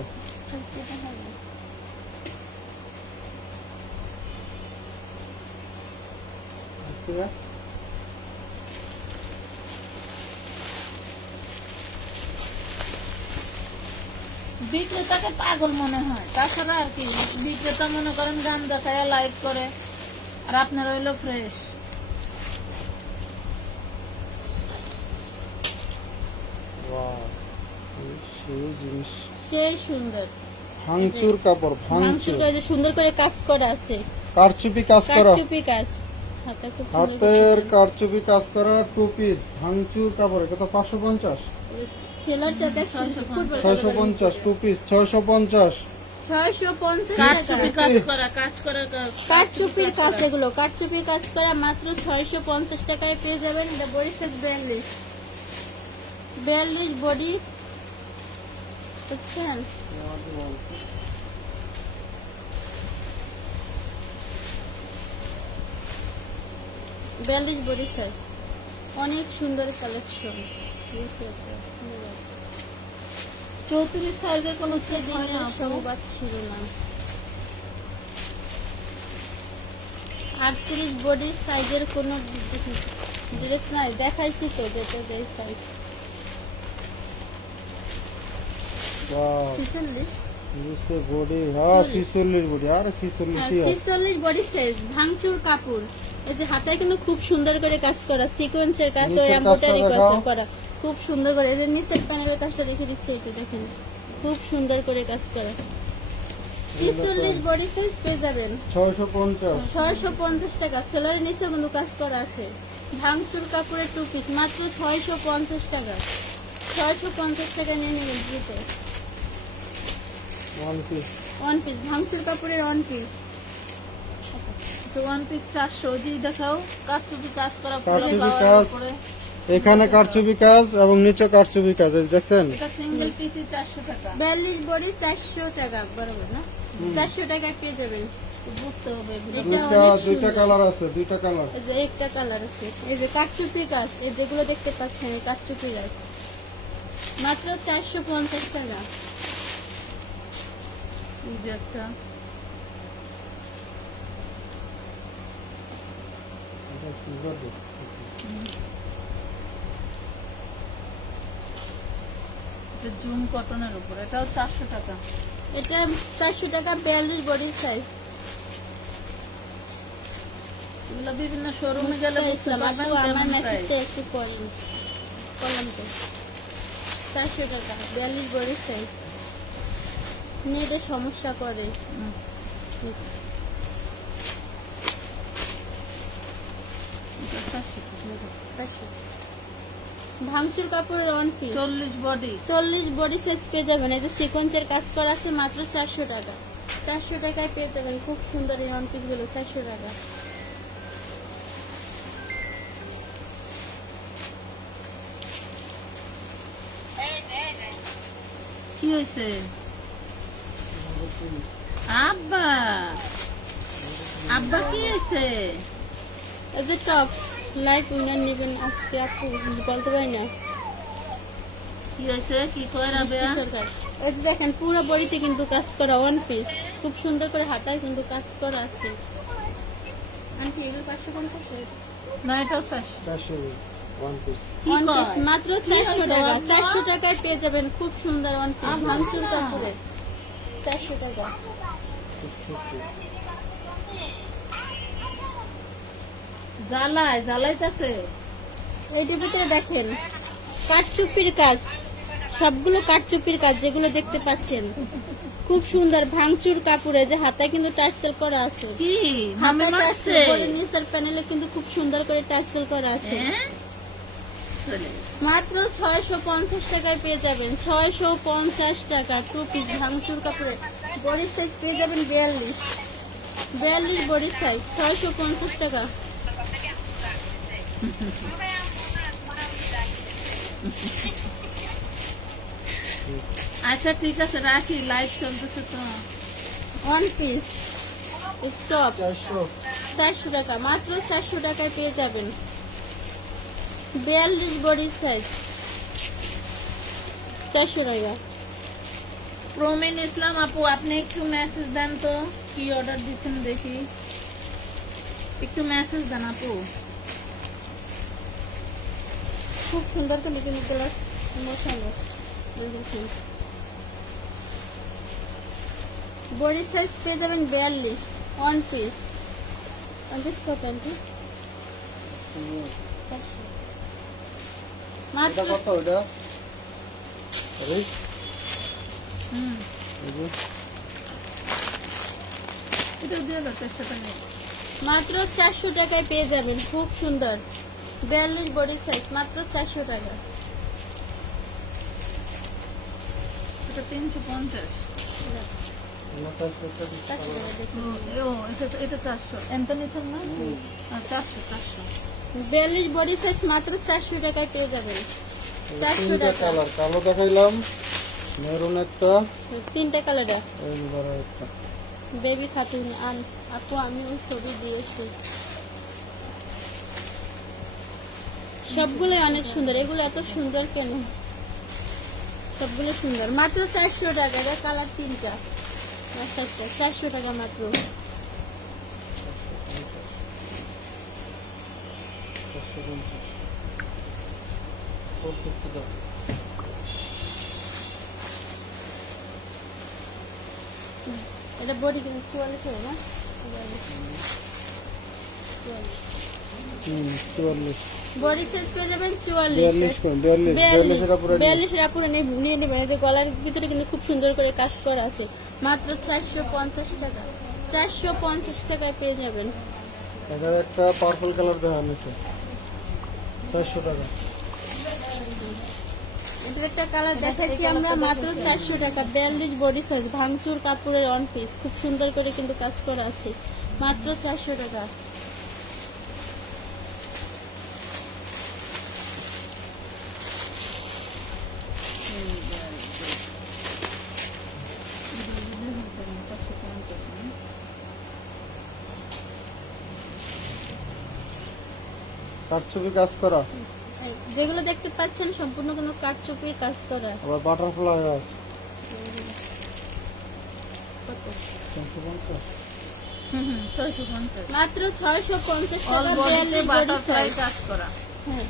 ঠিক আছে। বিক্রেতাকে পাগল মনে হয়, তাছাড়া আর কি। বিক্রেতা মনে করেন গান দেখায় লাইভ করে, আর আপনার হইলো ফ্রেশ। Wow, সেই জিনিস। সেই সুন্দর ভাঙচুর কাপড়, মাংস ভাঙচুর, যে সুন্দর করে কাজ করা আছে, কারচুপি কাজ করা, কারচুপি কাজ, হাতে খুব সুন্দর হাতের কারচুপি কাজ করা, 2 পিস ভাঙচুর কাপড়। এটা তো 550, সেলারটা দেখছেন 650, 2 পিস 650। 650 কাঠচুপি টাকা। কাজ করা কাঠচুপির কাজ, এগুলো কাঠচুপির কাজ করা মাত্র 650 টাকায় পেয়ে যাবেন। এটা বডি সাইজ 42 বডি, বুঝছেন? বডি সাইজ, অনেক সুন্দর কালেকশন। 34 সাইজের কোনো সেট হয় না আপু? সংবাদ ছিল না। 38 বডি সাইজের কোনো ড্রেস নাই, দেখাইছি তো যেটা যেই সাইজ। Wow, 46 নিচে বডি, হ্যাঁ 46 বডি, আরে 46ই আছে। 46 বডি সাইজ, ভাঙচুর কাপড়। এই যে হাতে কিন্তু খুব সুন্দর করে কাজ করা, সিকোয়েন্সের কাজ, নিচের এমব্রয়ডারি কাজটা কাজ দেখাও। করা খুব সুন্দর করে। এই যে নিচের প্যানেলের কাজটা রেখে দিচ্ছে, এটা দেখেন খুব সুন্দর করে কাজ করা। 46 বডি সাইজ পেয়ে যাবেন 650, 650 টাকা। সেলারের নিচে কিন্তু কাজ করা আছে। ভাঙচুর কাপড়ের 2 পিস মাত্র 650 টাকা। 650 টাকা নিয়ে নেবেন দ্রুত। 1 পিস, 1 পিস ভাঙচুর কাপড়ের 1 পিস। তো 1 পিস 400 জি দেখাও। কাঠচুপি কাজ করা পুরো কাঠচুপি পাওয়ার কাজ। উপরে। এখানে কারচুপি কাজ এবং নিচে কারচুপি কাজ, এই দেখছেন? এটা সিঙ্গেল পিসই 400 টাকা। 42 বডি 400 টাকা, বরাবর না? 400 টাকায় পেয়ে যাবেন। বুঝতে হবে এটা দুইটা অনেক দুইটা সুন্দর। কালার আছে, দুইটা কালার। এই যে একটা কালার আছে, এই যে কাঠচুপি কাজ, এই যেগুলো দেখতে পাচ্ছেন এই কাঠচুপি কাজ মাত্র 450 টাকা। এই যে একটা এটা সুন্দর দেখতে। এটা জুম কটনের উপর, এটাও 400 টাকা। এটা 400 টাকা, 42 বডি সাইজ। এগুলো বিভিন্ন শোরুমে গেলে বুঝতে ইসলাম পারবেন আপু, আমার কেমন মেসেজটা প্রাইস। একটু পড়েন, কলম তো। 400 টাকা, 42 বডি সাইজ। নেটের সমস্যা করে। হুম। এটা 400 ভাঙচুর কাপড়ের one piece 40 body 40 body size পেয়ে যাবেন। এই যে সিকোয়েন্সের কাজ করা আছে, মাত্র 400 টাকা। 400 টাকায় পেয়ে যাবেন খুব সুন্দর এই ওয়ান পিস গুলো, 400 টাকা। কি হয়েছে আব্বা? আব্বা কি হয়েছে? এই যে টপস লাইট উইনার নেবেন আজকে, আপু বলতে পারি না। কি হয়েছে? কি কয় রাবেয়া? এই যে দেখেন পুরো বডিতে কিন্তু কাজ করা ওয়ান পিস, খুব সুন্দর করে হাতায় কিন্তু কাজ করা আছে। আন্টি এগুলো 550 টাকা। না এটাও 400 400 ওয়ান পিস। কি ওয়ান পিস কয়? মাত্র কি 400 হয়েছে টাকা। আব্বা? 400 টাকায় পেয়ে যাবেন খুব সুন্দর ওয়ান পিস আব্বা। ভাঙচুর কাপড়ে, 400 টাকা। 650 জ্বালাইতেছে। এইটার ভিতরে দেখেন কাঠচুপির কাজ, সবগুলো কাঠচুপির কাজ যেগুলো দেখতে পাচ্ছেন, খুব সুন্দর ভাঙচুর কাপড়ে। যে হাতায় কিন্তু টার্সেল করা আছে, কি মামি হাতায় মারছে? টার্সেল করে নিচের প্যানেলে কিন্তু খুব সুন্দর করে টার্সেল করা আছে। হ্যাঁ? চলে গেছে। মাত্র 650 টাকায় পেয়ে যাবেন, 650 টাকা টু পিস ভাঙচুর কাপড়ে। বডি সাইজ পেয়ে যাবেন 42 বডি সাইজ, 650 টাকা। আচ্ছা ঠিক আছে রাখি, লাইভ চলতেছে তো। ওয়ান পিস টপ 400 400 টাকা, মাত্র 400 টাকায় পেয়ে যাবেন। 42 বডি সাইজ, 400 টাকা। প্রমিন ইসলাম আপু আপনি একটু মেসেজ দেন তো, কি অর্ডার দিচ্ছেন দেখি, একটু মেসেজ দেন আপু। খুব সুন্দর করে কিন্তু গ্লাস মশানো। বডি সাইজ পেয়ে যাবেন 42 ওয়ান পিস। ওয়ান পিস কত আন্টি? 400 মাত্র। এটা কত এটা? আরে হুম এই যে এটা দিয়ে দাও 400 টাকা। মাত্র 400 টাকায় পেয়ে যাবেন খুব সুন্দর 42 বডি সাইজ, মাত্র 400 টাকা। এটা 350। না 400 টাকা 400 টাকা দেখুন। এটা 400 এমটা নিছেন না? 400 42 বডি সাইজ মাত্র 400 টাকায় পেয়ে যাবেন। 400 তিনটা টাকা। কালার, কালো দেখাইলাম, মেরুন একটা, তিনটা কালার। এই যে বড় একটা। বেবি খাতুন আন আপু আমি ওই ছবি দিয়েছি, সবগুলো অনেক সুন্দর। এগুলো এত সুন্দর কেন? সবগুলো সুন্দর, মাত্র 400 টাকা। এটা কালার তিনটা, 400 টাকা মাত্র। 450 450 টাকা। এটা বডি কিন্তু 44 হবে না? 44 44 বডি সাইজ পেয়ে যাবেন 44। 42 কোন 42 এটা পুরো 42 এর পুরো নিয়ে নেবেন। এই যে গলার ভিতরে কিন্তু খুব সুন্দর করে কাজ করা আছে, মাত্র 450 টাকা। 450 টাকায় পেয়ে যাবেন। এটার একটা পার্পল কালার দেখানো আছে 400 টাকা। এটার একটা কালার দেখাচ্ছি আমরা, মাত্র 400 টাকা। 42 বডি সাইজ ভাঙচুর কাপড়ের ওয়ান পিস, খুব সুন্দর করে কিন্তু কাজ করা আছে, মাত্র 400 টাকা। কাঠছবি কাজ করা, যেগুলো দেখতে পাচ্ছেন সম্পূর্ণ কিন্তু কাঠচুপির কাজ করা। আবার বাটারফ্লাই আছে কত? 450 650। মাত্র 650 অল টাকা। বডিতে 42 বডি বাটারফ্লাই সাইজ, কাজ করা। হ্যাঁ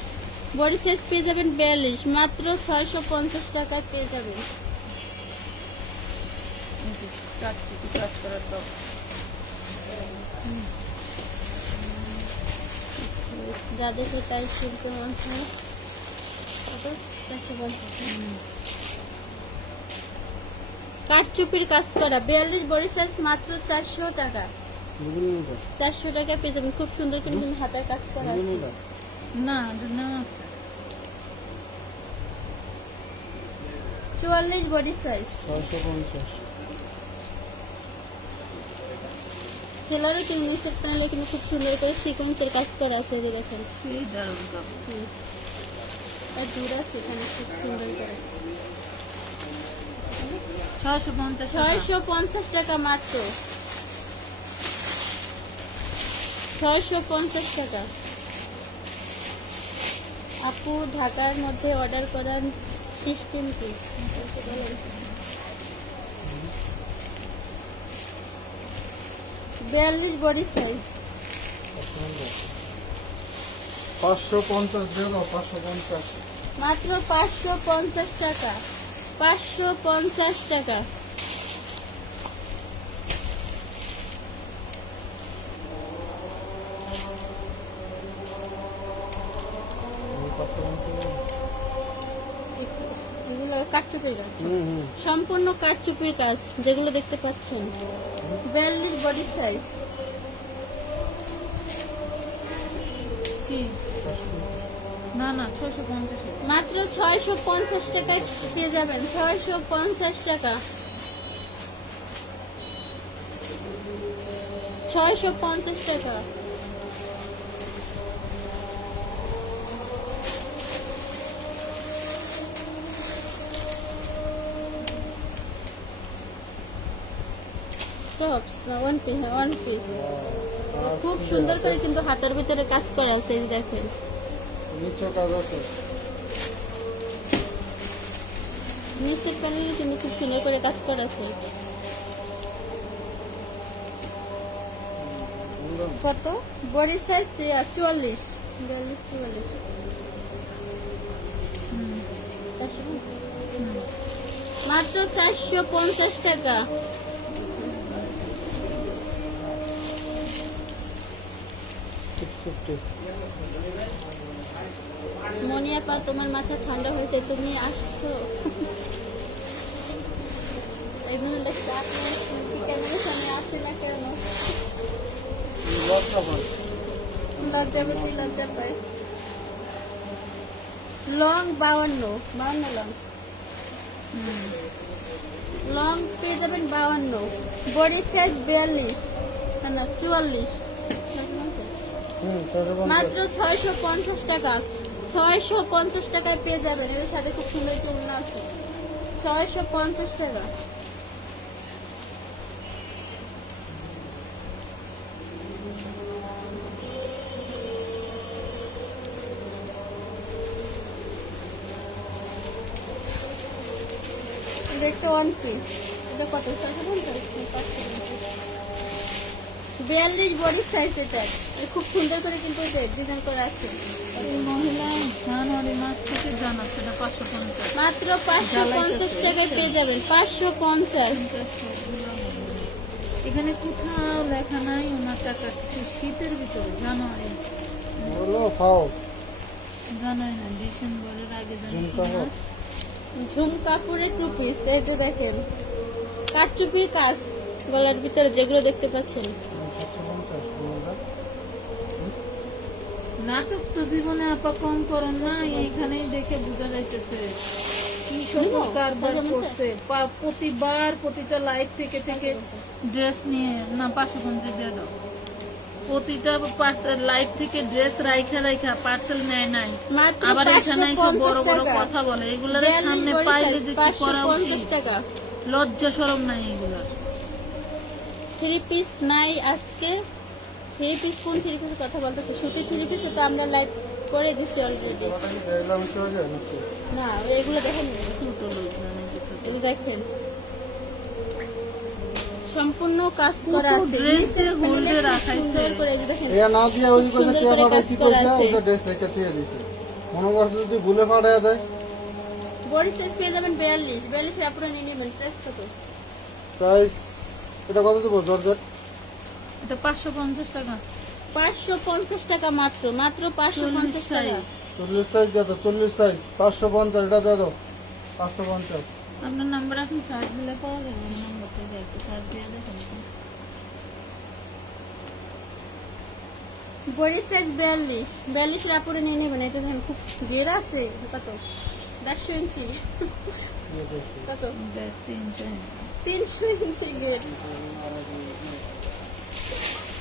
বডি সাইজ পেয়ে যাবেন 42, মাত্র 650 টাকায় পেয়ে যাবেন। এই যে কাঠচুপি কাজ করা টপ। যা দেখে তাই কিনতে মন চায়। কত? 450। কাঠচুপির কাজ করা 42 বডি সাইজ মাত্র 400 টাকা। 400 টাকা পেয়ে যাবেন। খুব সুন্দর কিন্তু হাতের কাজ করা আছে। না নাম আছে 44 বডি সাইজ 650। সেলারও কিন্তু নিচের প্যানেলে কিন্তু খুব সুন্দর করে সিকোয়েন্সের কাজ করা আছে, এই যে দেখেন। সেই দারুণ কাপড়। আর জোড়া আছে এখানে খুব সুন্দর করে। 650 650 টাকা মাত্র। 650 টাকা। আপু ঢাকার মধ্যে অর্ডার করার সিস্টেম কি? 42 বডি সাইজ 550 দেবো, 550। মাত্র 550 টাকা। 550 টাকা। এগুলো কাঠচুপির কাজ, সম্পূর্ণ কাঠচুপির কাজ যেগুলো দেখতে পাচ্ছেন। 42 বডি সাইজ কি না না 650 মাত্র 650 টাকায় পেয়ে যাবেন। 650 টাকা। 650 টাকা। টপস না ওয়ান পিস খুব সুন্দর করে কিন্তু হাতের ভিতরে কাজ করা আছে, এই যে দেখেন। নিচে কাজ আছে। নিচের প্যানেলে কিন্তু খুব সুন্দর করে কাজ করা আছে। কত বডি সাইজ? 44। 44 মাত্র 450 টাকা। 650। মনিয়াপা তোমার মাথা ঠান্ডা হয়েছে, তুমি আসছো। এগুলো দেখতে আপনার ক্যামেরার সামনে আসে না কেন? লজ্জা পায়। Long 52 long. লং পেয়ে যাবেন 52। বডি সাইজ 42 না 44। মাত্র 650 টাকা। 650 টাকায় পেয়ে যাবেন। এর সাথে খুব সুন্দর তুলনা আছে। 650 টাকা। এটা একটা ওয়ান পিস। এটা কত? 42 বডি সাইজ। এটা খুব সুন্দর করে কিন্তু ডিজাইন করা আছে। মহিলা জানুয়ারি মাস থেকে জানা সেটা 550। মাত্র 550 টাকায় পেয়ে যাবেন। 550। এখানে কোথাও লেখা নাই ওনার টাকা কিছু শীতের ভিতরে জানুয়ারি বলো খাও। জানুয়ারি না ডিসেম্বরের আগে ঝুমকা হোক। ঝুম কাপড়ের 2 পিস, এই যে দেখেন কাঠচুপির কাজ গলার ভিতরে যেগুলো দেখতে পাচ্ছেন। 750। নাটক তো জীবনে আপা কম করেন না, এইখানেই দেখে বোঝা যাইতেছে কি সব কারবার করছে। প্রতিবার প্রতিটা লাইফ থেকে ড্রেস নিয়ে না 550 দিয়ে দাও। প্রতিটা লাইফ থেকে ড্রেস রাইখা পার্সেল নেয় নাই, মাত্র আবার এখানে এসে বড় 550 বড় টাকা। কথা বলে। এগুলার 42 সামনে বডি পাইলে সাইজ, যে কি করা 550 উচিত, টাকা। লজ্জা শরম নাই এগুলা। 3 পিস নাই আজকে। 3 পিস কোন 3 পিসের কথা বলতেছে? সুতি 3 পিসে তো আমরা লাইভ করে দিছি অলরেডি। ওটা কি দেখলাম তো যায় নাকি? না এগুলো দেখেন, ছোট লোক জানে এই যে দেখেন সম্পূর্ণ কাজ করা আছে। ড্রেসের নিচের হোল্ডে প্যানেলে খুব রাখাইছে। সুন্দর করে, এই যে দেখেন এ না দিয়ে ওই খুব কথা সুন্দর কে করে পাঠাইছি কাজ করা কইছে আছে। ওটা ড্রেস রেখে থিয়ে দিছে। মনে করছে যদি ভুলে পাঠায় দেয়। বডি সাইজ পেয়ে যাবেন 42 এর আপনারা নিয়ে নেবেন। প্রাইস কত? প্রাইস এটা কত দেবো জর্জেট? এটা 550 টাকা। 550 টাকা মাত্র। মাত্র 550 টাকা। 40 সাইজ দাও, 40 সাইজ 550। এটা দাও 550। আপনার নাম্বার আপনি সার্চ দিলে পাওয়া যাবে, নাম্বার থেকে একটু সার্চ দিয়ে দেখুন। বডি সাইজ 42 এর আপুরে নিয়ে নেবেন। এটা দেখেন খুব ঘের আছে। কত 150 ইঞ্চি কত 300 ইঞ্চি ঘের,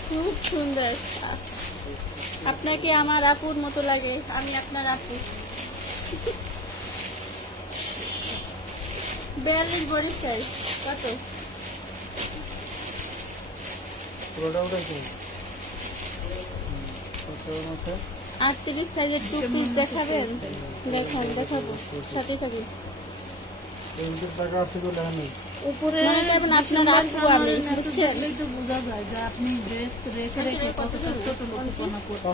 খুব সুন্দর। আপনাকে আমার আপুর মতো লাগে, আমি আপনার আপু। 42 বডি সাইজ কত? পুরোটা ওটা কি? কত মতো? 38 সাইজের 2 পিস দেখাবেন? দেখাবো, সাথে থাকবে। এই টাকা আছে তো লেখা উপরে মনে করবেন আপনার আপু আমি, বুঝছেন? দেখলেই তো বোঝা যায় যে আপনি ড্রেস রেখে রেখে কতটা ছোট লোকপনা করছেন।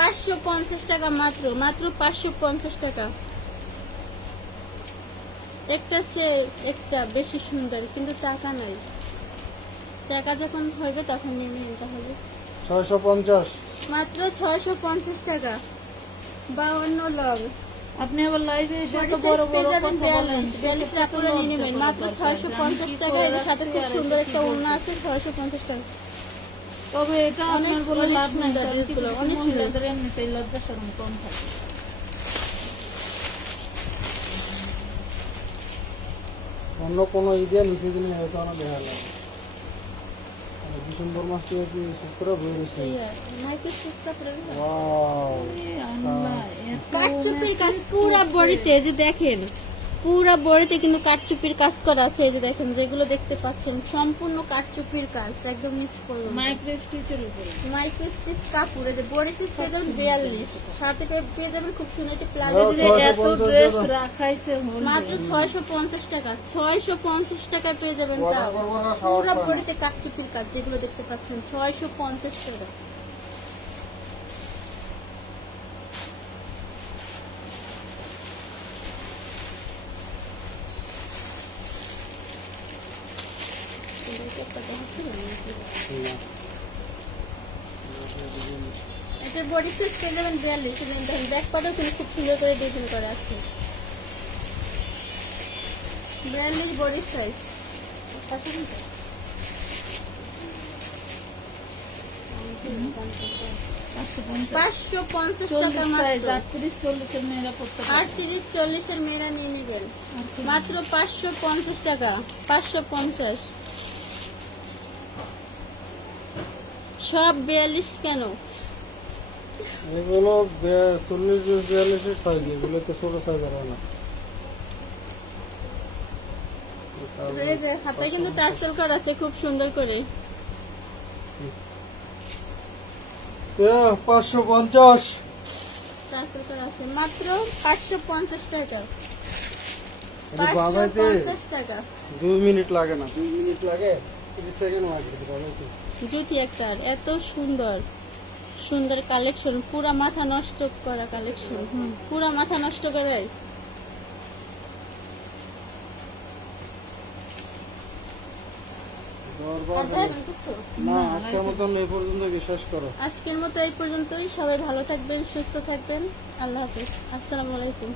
550 550 টাকা মাত্র 550 টাকা। একটা চেয়ে একটা বেশি সুন্দর, কিন্তু টাকা নাই। টাকা যখন হবে তখন নিয়ে নিতে হবে। 650 মাত্র 650 টাকা। 52 লং আপনি আবার লাইভে এসে বডি তো বড় সাইজ বড় পেয়ে যাবেন কথা বলেন। 42 এর আপুরে নিয়ে নেবেন মাত্র 650 টাকা। এর সাথে খুব সুন্দর একটা ওড়না আছে, 650 টাকা। তবে এটা অনেক আপনার বলে লাভ নাই, সুন্দর কারণ ড্রেসগুলো, কিছু অনেক সুন্দর। মহিলাদের এমনিতেই লজ্জা শরম কম থাকে। অন্য কোনো ঈদে নিচে দিনে হয়তো আমার দেখা লাগে। ডিসেম্বর মাস থেকে কি শুক্রবার বই রয়েছে। মাইকের চেষ্টা করে দিলাম। ওয়াও এই আল্লাহ, এত কাঠচুপির কাজ message পুরা করছে। বডিতে, যে দেখেন পুরা বডিতে কিন্তু কাঠচুপির কাজ করা আছে। এই যে দেখেন যেগুলো দেখতে পাচ্ছেন সম্পূর্ণ কাঠচুপির কাজ, একদম নিচ পর্যন্ত। মাইক্রো স্টিচের উপরে। মাইক্রো স্টিচ কাপড়। এই যে বডি সাইজ পেয়ে যাবেন 42, সাথে পেয়ে যাবেন খুব সুন্দর একটা প্লাজো। দাও, যে এত 650 ড্রেস টাকা। রাখাইছে হল মাত্র 650 টাকা। 650 টাকা পেয়ে যাবেন। অর্ডার তাও করবো না, সাহস পুরা পায় না। বডিতে কাঠচুপির কাজ যেগুলো দেখতে পাচ্ছেন 650 টাকা। এটা বডি সাইজ পেয়ে যাবেন 42। দেখেন ব্যাক পার্টও কিন্তু খুব সুন্দর করে ডিজাইন করা আছে। 42 বডি সাইজ। 550 টাকা মাত্র। 38-40 এর মেয়েরা পড়তে পারে। 38-40 এর মেয়েরা নিয়ে নেবেন মাত্র 550 টাকা। 550 সব 42 কেন? এগুলো 40-42 এর সাইজ, এগুলো তো ছোট সাইজ আর না। এই যে হাতে কিন্তু টার্সেল করা আছে খুব সুন্দর করে। 550 টার্সেল করা আছে মাত্র 550 টাকা। বাজাইতে 550 টাকা। 2 মিনিট লাগে না, 2 মিনিট লাগে, 30 সেকেন্ড লাগে বাজাইতে। জুতি একটা এত সুন্দর সুন্দর কালেকশন, পুরা মাথা নষ্ট করা কালেকশন। পুরা মাথা নষ্ট করে। আর দেখাবেন কিছু? না, আজকের মতন এই পর্যন্ত, বিশ্বাস করো। আজকের মতো এই পর্যন্তই। সবাই ভালো থাকবেন, সুস্থ থাকবেন। আল্লাহ হাফেজ। আসসালামু আলাইকুম।